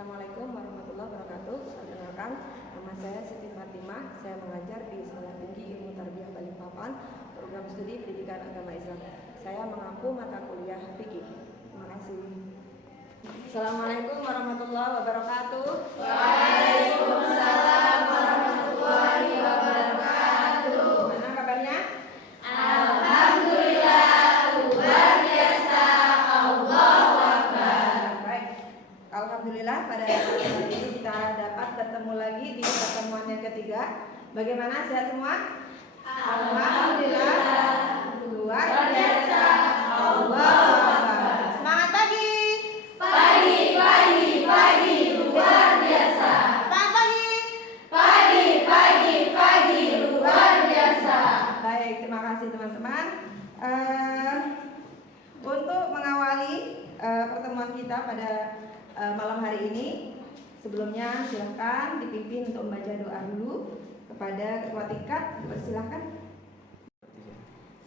Assalamualaikum warahmatullahi wabarakatuh. Perkenalkan, nama saya Siti Fatimah. Saya mengajar di Sekolah Tinggi Ilmu Tarbiyah Balikpapan, program studi Pendidikan Agama Islam. Saya mengampu mata kuliah fikih. Terima kasih. Assalamualaikum warahmatullahi wabarakatuh. Waalaikumsalam warahmatullahi wabarakatuh. Gimana kabarnya? Alhamdulillah, luar biasa, Allahu Akbar. Baik. Alhamdulillah pada hari ini kita dapat bertemu lagi di pertemuan yang ketiga. Bagaimana, sehat semua? Alhamdulillah, luar biasa, Allahu Akbar. Semangat pagi. Pagi, luar biasa. Semangat Pagi, luar biasa. Baik, terima kasih teman-teman. Untuk mengawali pertemuan kita pada malam hari ini, sebelumnya silakan dipimpin untuk membaca doa dulu kepada ketua tingkat. Persilahkan.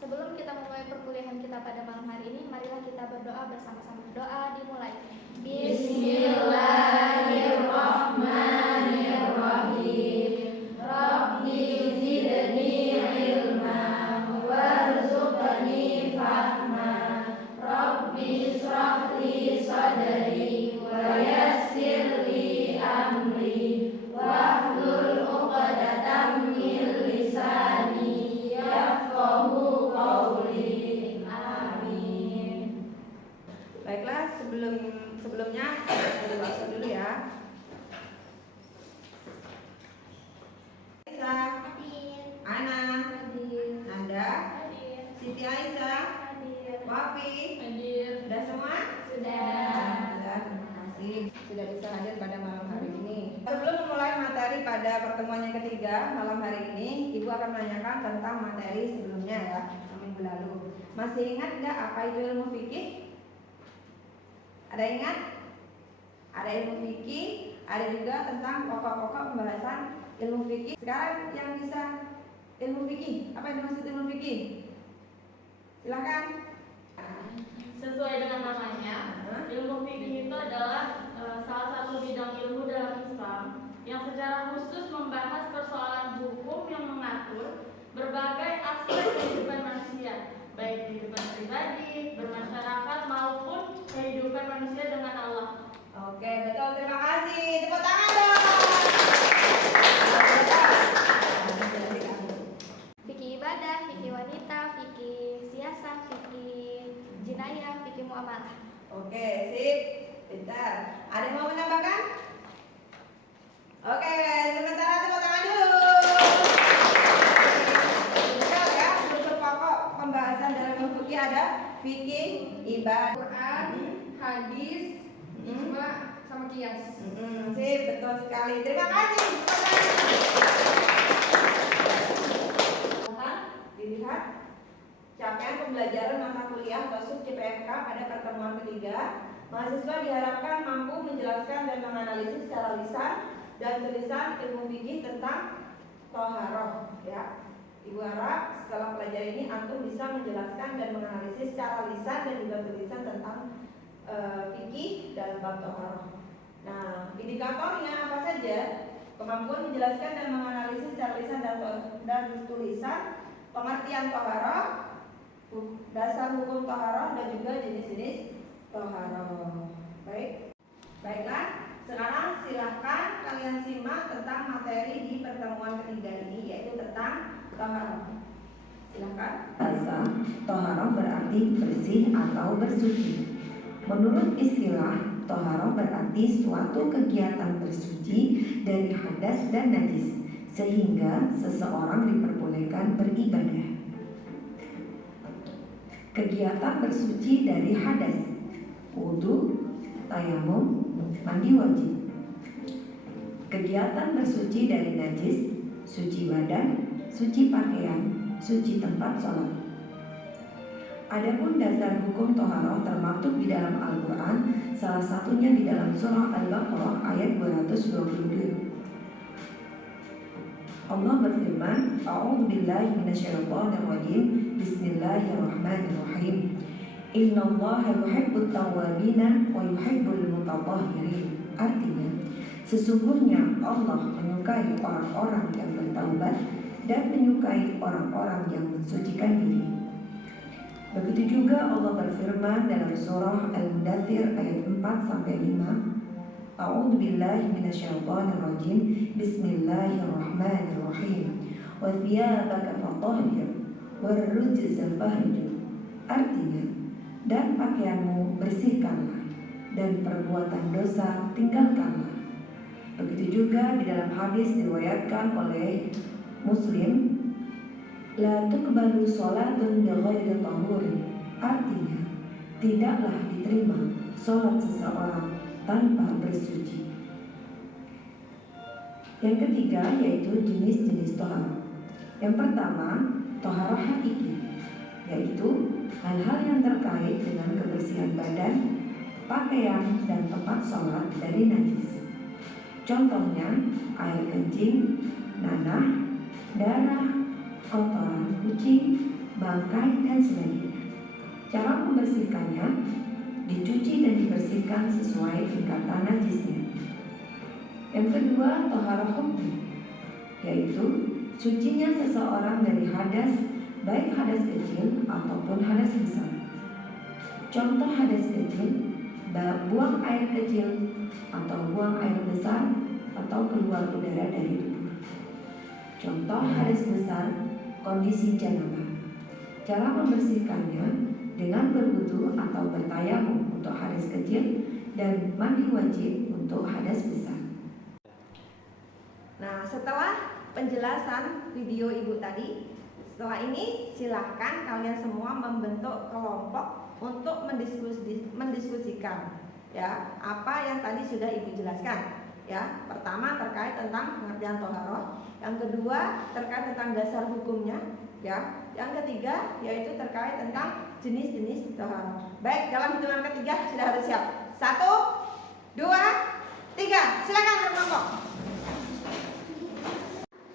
Sebelum kita memulai perkuliahan kita pada malam hari ini, marilah kita berdoa bersama-sama. Doa dimulai. Bismillahirrahmanirrahim. Rabbi zidni ilman warzuqni fahma. Rabbi ishrah li sadri wa yassir li amri wahlul 'uqdatam min lisani yafqahu qawli. Amin. Baiklah, sebelumnya kita bahasa dulu ya. Aisyah, Ana, Nanda, Siti Aisyah, Wafi, sudah semua? Sudah, terima kasih sudah bisa hadir pada malam hari ini. Sebelum memulai materi pada pertemuan yang ketiga malam hari ini, Ibu akan menanyakan tentang materi sebelumnya ya, minggu lalu. Masih ingat nggak apa itu ilmu fikih? Ada ingat? Ada ilmu fikih, ada juga tentang pokok-pokok pembahasan ilmu fikih. Sekarang yang bisa ilmu fikih, apa yang dimaksud ilmu fikih? Silakan. Sesuai dengan namanya, ilmu fikih itu adalah salah satu bidang ilmu dalam Islam yang secara khusus membahas persoalan hukum yang mengatur berbagai aspek kehidupan manusia, baik kehidupan pribadi, bermasyarakat maupun kehidupan manusia dengan Allah. Oke, betul, terima kasih. Tepuk tangan dong. Fikih ibadah, fikih wanita, fikih siasah, fikih jinayah, fikih muamalah. Oke, sip. Bentar. Ada yang mau menambahkan? Oke, sementara tepuk tangan dulu. Betul ya, unsur pokok pembahasan dalam ilmu fikih ada fikih, ibadah, Quran, hadis, ijma, sama kias. Sip, betul sekali. Terima kasih. Dilihat capaian pembelajaran mata kuliah atau sub CPMK pada pertemuan ketiga. Mahasiswa diharapkan mampu menjelaskan dan menganalisis secara lisan dan tulisan ilmu fikih tentang thaharah ya. Ibu harap setelah pelajari ini antum bisa menjelaskan dan menganalisis secara lisan dan juga tulisan tentang fikih dalam bab thaharah. Nah, indikatornya apa saja? Kemampuan menjelaskan dan menganalisis secara lisan dan tulisan, pengertian thaharah, dasar hukum thaharah dan juga jenis-jenis thaharah. Baiklah, sekarang silahkan kalian simak tentang materi di pertemuan ketiga ini, yaitu tentang thaharah. Silahkan. Thaharah berarti bersih atau bersuci. Menurut istilah, thaharah berarti suatu kegiatan bersuci dari hadas dan najis, sehingga seseorang diperbolehkan beribadah. Kegiatan bersuci dari hadas, wudu, tayamum, mandi wajib. Kegiatan bersuci dari najis, suci badan, suci pakaian, suci tempat sholat. Adapun dasar hukum thaharah termaktub di dalam Al-Quran, salah satunya di dalam surah Al-Baqarah ayat 222. Allah berfirman, A'udzubillahi minasyaitonir rajim. Bismillahirrahmanirrahim. Innallaha yuhibbut tawwabina wa yuhibbul mutatahhirin. Artinya, sesungguhnya Allah menyukai orang-orang yang bertaubat dan menyukai orang-orang yang mensucikan diri. Begitu juga Allah berfirman dalam surah Al-Mudaththir ayat 4-5. A'udzu billahi minasyaitonir rajim. Bismillahirrahmanirrahim. Wa thiyabaka fatahhir warrujza fahjur. Artinya, dan pakaianmu bersihkanlah dan perbuatan dosa tinggalkanlah. Begitu juga di dalam hadis diriwayatkan oleh Muslim, la tuqbalu sholatun bighairi tahurin. Artinya, tidaklah diterima sholat seseorang tanpa bersuci. Yang ketiga yaitu jenis-jenis toharah. Yang pertama, toharah hakiki, yaitu hal-hal yang terkait dengan kebersihan badan, pakaian, dan tempat sholat dari najis. Contohnya, air kencing, nanah, darah, kotoran kucing, bangkai, dan sebagainya. Cara membersihkannya, dicuci dan dibersihkan sesuai tingkatan najisnya. Yang kedua, toharah hukmi, yaitu sucinya seseorang dari hadas, baik hadas kecil ataupun hadas besar. Contoh hadas kecil, buang air kecil atau buang air besar atau keluar udara dari tubuh. Contoh hadas besar, kondisi janabah. Cara membersihkannya dengan berwudu atau bertayamum untuk hadas kecil dan mandi wajib untuk hadas besar. Nah, setelah penjelasan video Ibu tadi, setelah ini silahkan kalian semua membentuk kelompok untuk mendiskusikan ya apa yang tadi sudah Ibu jelaskan. Ya, pertama terkait tentang pengertian toharoh, yang kedua terkait tentang dasar hukumnya, ya, yang ketiga yaitu terkait tentang jenis-jenis toharoh. Baik, dalam hitungan ketiga sudah harus siap. 1, 2, 3, silakan berkelompok.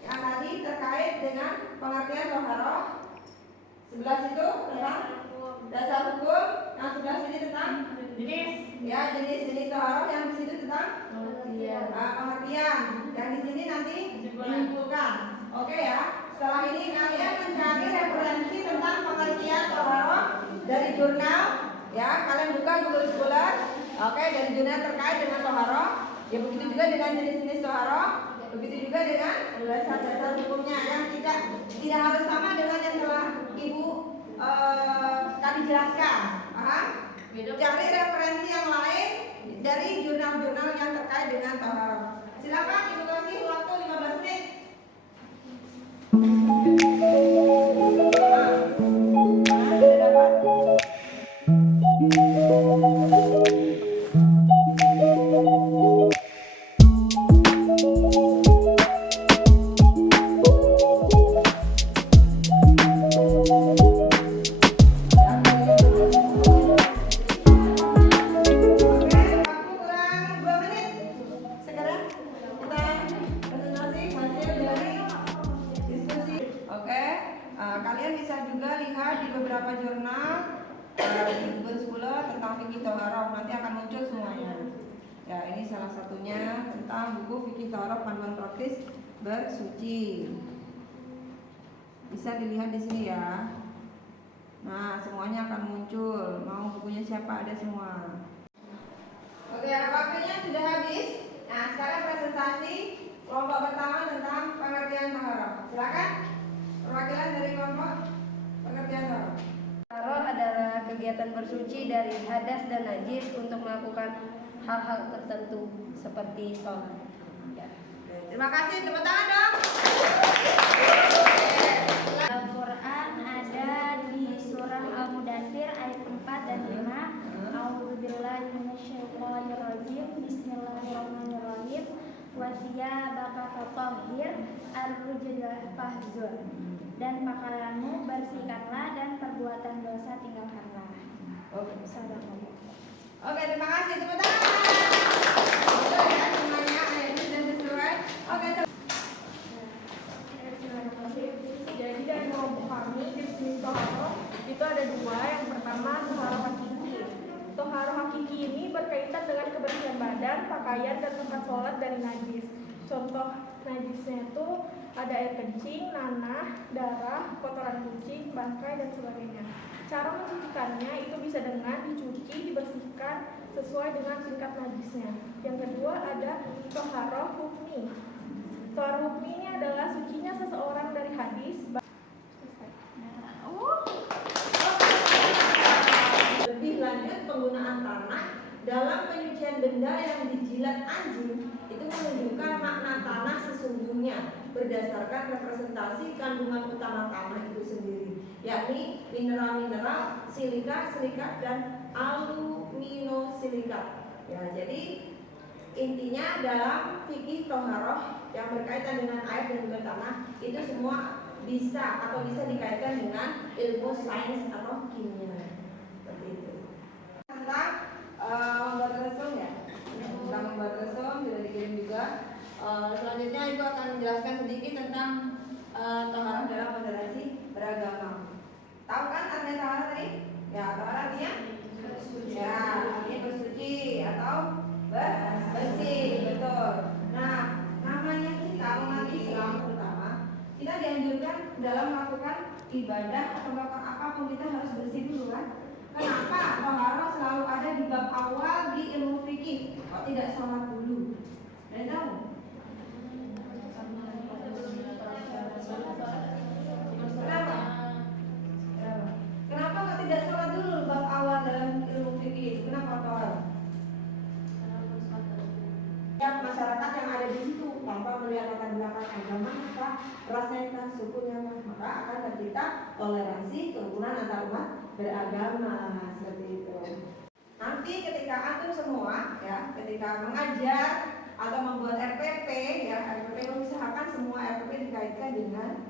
Yang tadi terkait dengan pengertian toharoh, sebelah situ tentang dasar hukum, yang sebelah sini tentang jenis. Ya, jenis-jenis toharoh, yang di situ tentang pengertian, yang di sini nanti menyimpulkan. Oke ya. Setelah ini kalian mencari referensi tentang pengertian toharoh dari jurnal. Ya, kalian buka Google Scholar. Oke, dari jurnal terkait dengan toharoh. Ya, begitu juga dengan jenis-jenis toharoh. Begitu juga dengan dasar-dasar hukumnya yang tidak harus sama dengan yang telah Ibu tadi jelaskan. Paham? Cari referensi yang lain dari jurnal-jurnal yang terkait dengan toharoh. Silakan Ibu kasih waktu 15 menit. Sudah dapat? Kalian bisa juga lihat di beberapa jurnal di Google Scholar tentang fikih toharoh, nanti akan muncul semuanya. Ya, ini salah satunya tentang buku fikih toharoh panduan praktis bersuci. Bisa dilihat di sini ya. Nah, semuanya akan muncul. Mau bukunya siapa, ada semua. Oke, waktunya sudah habis. Nah, sekarang presentasi kelompok pertama tentang pengertian toharoh. Silakan. Perwakilan dari kelompok pengertian toharoh. Toharoh adalah kegiatan bersuci dari hadas dan najis untuk melakukan hal-hal tertentu seperti sholat. Ya. Terima kasih, tepuk tangan dong. Al-Quran ada di surah Al-Mudaththir ayat 4 dan 5. A'udzubillahi minasyaitonirrajim. Bismillahirrahmanirrahim. Wa thiyabaka fatahhir ar-rujza fahjur. Dan pakaianmu bersihkanlah dan perbuatan dosa tinggalkanlah. Oke, Sadaqallah. terima kasih, tepuk tangan. Betul ya, semuanya ayatnya sudah sesuai. Oke, Jadi dari kelompok kami jenis toharoh itu ada dua. Yang pertama toharoh hakiki. Toharoh hakiki ini berkaitan dengan kebersihan badan badan, pakaian, dan tempat sholat dari najis. Contoh najisnya itu ada air kencing, nanah, darah, kotoran kucing, bangkai, dan sebagainya. Cara mencucikannya itu bisa dengan dicuci, dibersihkan sesuai dengan tingkat najisnya. Yang kedua ada toharoh hukmi. Toharoh hukmi ini adalah sucinya seseorang dari hadis. Lebih lanjut, penggunaan tanah dalam penyucian benda yang dijilat anjing itu menunjukkan makna tanah sesungguhnya berdasarkan representasi kandungan utama tanah itu sendiri, yakni mineral-mineral, silika, silikat, dan aluminosilikat. Ya, jadi intinya dalam fikih toharoh yang berkaitan dengan air dan juga tanah itu semua bisa dikaitkan dengan ilmu sains atau kimia. Seperti itu. Tentang membuat resum ya, tentang membuat resum sudah dikirim juga. Selanjutnya Ibu akan menjelaskan sedikit tentang toharoh dalam moderasi beragama. Tahu kan artinya toharoh tadi? Ya, toharoh artinya ya, artinya bersuci atau bersih, betul. Nah, namanya kita umat Islam terutama, kita dianjurkan dalam melakukan ibadah atau melakukan apapun kita harus bersih dulu kan? Kenapa toharoh selalu ada di bab awal di ilmu fikih? Kok tidak sholat dulu? Ada yang tahu? Kenapa? Kenapa kok tidak sholat dulu bab awal dalam ilmu fikih? Kenapa toharoh? Ya, masyarakat yang ada di situ tanpa melihat latar belakang agama apa, rasnya sukunya maka akan tercipta toleransi kerukunan antar umat beragama seperti itu. Nanti ketika antum semua ya, ketika mengajar atau membuat RPP ya, RPP usahakan semua RPP dikaitkan dengan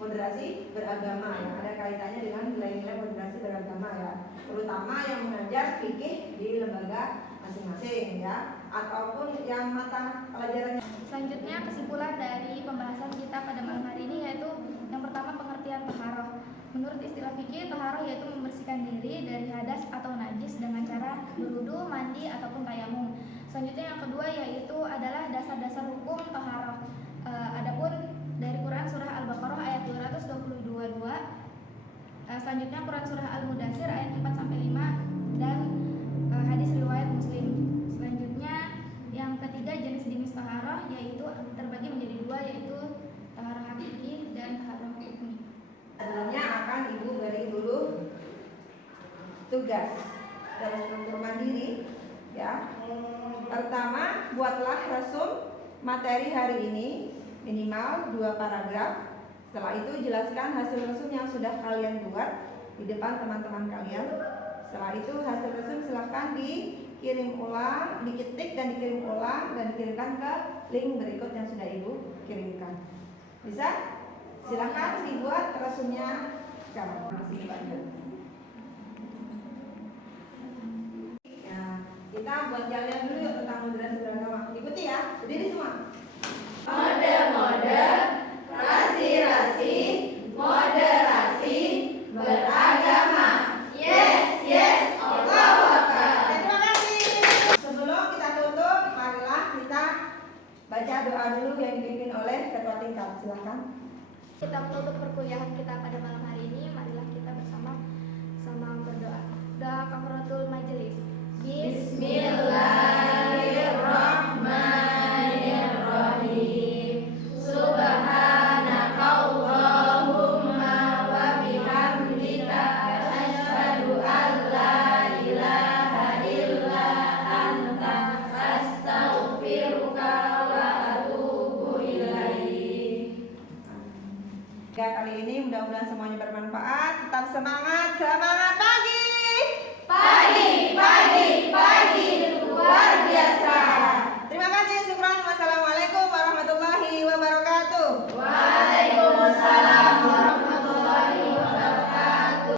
moderasi beragama ya, ada kaitannya dengan nilai-nilai moderasi beragama ya, terutama yang mengajar fikih di lembaga masing-masing ya, ataupun yang mata pelajarannya. Selanjutnya kesimpulan dari pembahasan kita pada malam hari ini yaitu yang pertama pengertian taharah. Menurut istilah fikih, taharah yaitu membersihkan diri dari hadas atau najis dengan cara berwudu, mandi ataupun tayamum. Selanjutnya yang kedua yaitu adalah dasar-dasar hukum taharah. Adapun dari Quran surah Al-Baqarah ayat 222. Selanjutnya Quran surah Al-Mudaththir ayat 4 sampai 5 dan hadis riwayat Muslim. Selanjutnya yang ketiga jenis-jenis taharah yaitu terbagi menjadi dua yaitu taharah hakiki dan taharah hukmi. Sebenarnya akan Ibu beri dulu tugas dalam struktur mandiri ya. Pertama, buatlah resum materi hari ini minimal 2 paragraf. Setelah itu jelaskan hasil resum yang sudah kalian buat di depan teman-teman kalian. Setelah itu hasil resum silahkan dikirim ulang, diketik dan dikirim ulang dan dikirimkan ke link berikut yang sudah Ibu kirimkan. Bisa? Silahkan dibuat resumnya sekarang. Ya, kita buat jalan dulu yuk tentang moderasi beragama. Ikuti ya, berdiri semua. Mode-mode, rasi-rasi, moderasi beragama. Yes, yes, Allahu Akbar. Terima kasih. Sebelum kita tutup, marilah kita baca doa dulu yang dipimpin oleh ketua tingkat. Silakan. Kita menutup perkuliahan kita pada malam hari ini. Marilah kita bersama-sama berdoa. Doa kafaratul majelis. Bismillahirrahmanirrahim. Subhanakallahumma wa bihamdika asyhadu an la ilaha illa anta astaghfiruka wa atubu ilaik. Kali ini mudah-mudahan semuanya bermanfaat. Tetap semangat, semangat pagi. Pagi, pagi, pagi.